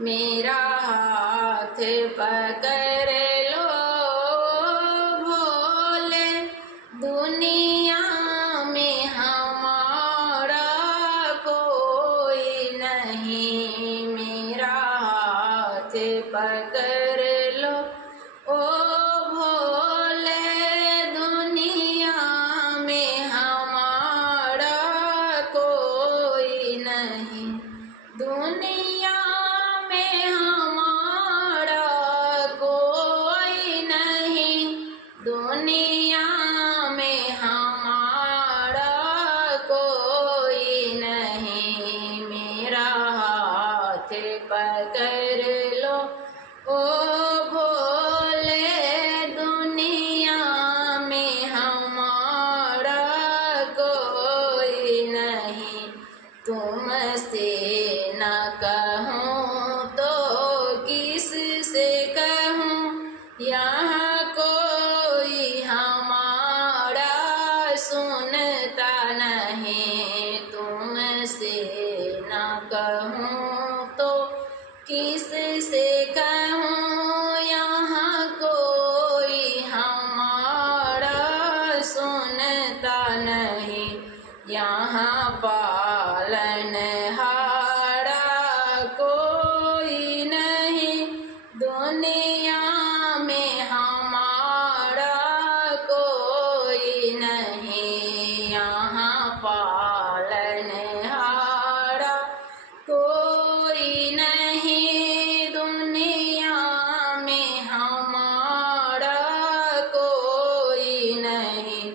मेरा हाथ पकड़ लो भोले, दुनिया में हमारा कोई नहीं। मेरा हाथ पकड़ लो ओ भोले, दुनिया में हमारा कोई नहीं। दुनिया में हमारा कोई नहीं, दुनिया में हमारा कोई नहीं। मेरा हाथ पकड़ लो ओ भोले, दुनिया में हमारा कोई नहीं। तुमसे न कहूँ तो किस से कहूँ, यहाँ कोई हमारा सुनता नहीं। तुमसे न कहूँ तो किस से कहूँ, यहाँ कोई हमारा सुनता नहीं। यहाँ पालन हारा कोई नहीं, दुनिया में हमारा कोई नहीं। यहाँ पालन हारा कोई नहीं, दुनिया में हमारा कोई नहीं।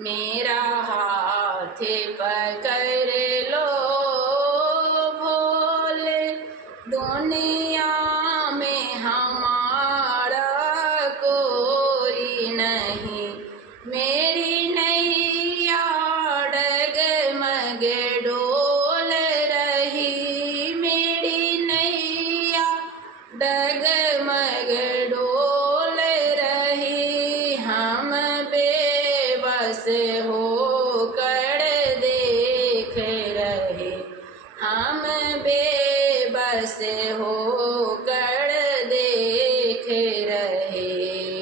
मेरा हाथ पकड़ लो भोले, दुनिया में हमारा कोई नहीं। मेरी नैया डगमग डोल रही, मेरी नैया डगमग डोल रही। हम बेबस हो कर देख रहे, हम बेबस हो कर देख रहे।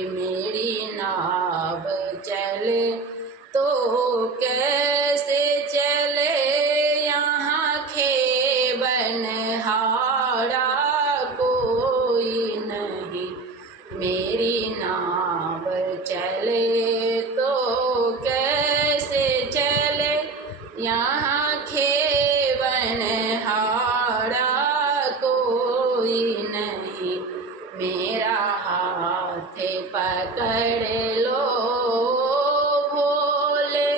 मेरी नाव चले तो कैसे चले, यहाँ खेबन हारा कोई नहीं। मेरी नाव चले तो कैसे चले, यहाँ खेबन हारा कोई नहीं। मेरा हाथ पकड़ लो भोले,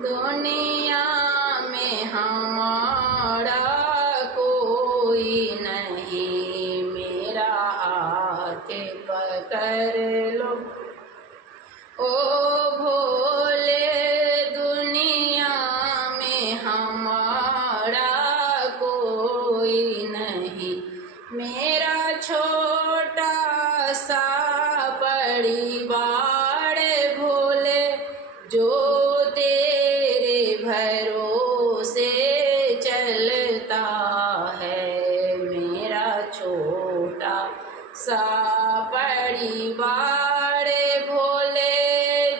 दुनिया में हमारा कोई नहीं। मेरा हाथ पकड़ लो ओ भोले, दुनिया में हमारा कोई नहीं। मेरा छोटा सा परिवार भोले, जो तेरे भरोसे चलता है। मेरा छोटा सा परिवार भोले,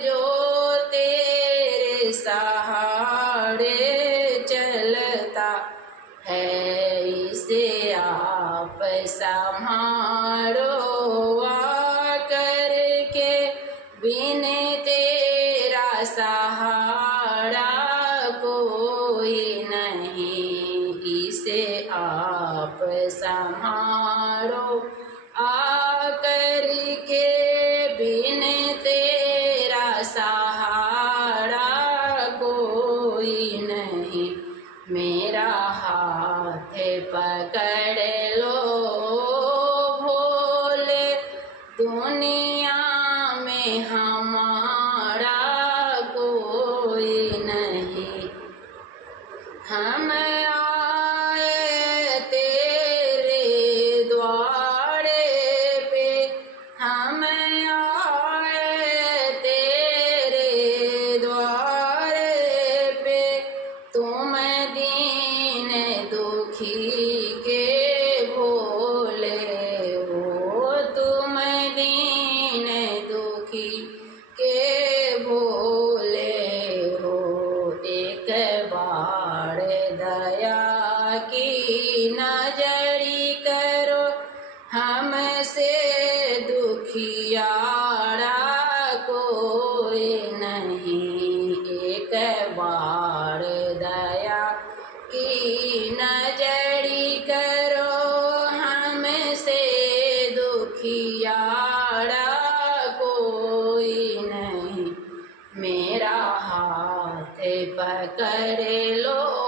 जो तेरे सहारे चलता है। इसे आप संभालो आकर के, बिन तेरा सहारा कोई नहीं। इसे आप संभालो आकर के, बिन तेरा सहारा कोई नहीं। मेरा हाथ पकड़ लो भोले, दुनिया में हमारा कोई नहीं। हम आए तेरे द्वारे पे, हम की नजरी करो हमसे दुखियारा कोई नहीं। एक बार दया की नजरी करो हमसे दुखियारा कोई नहीं। मेरा हाथ पकड़ लो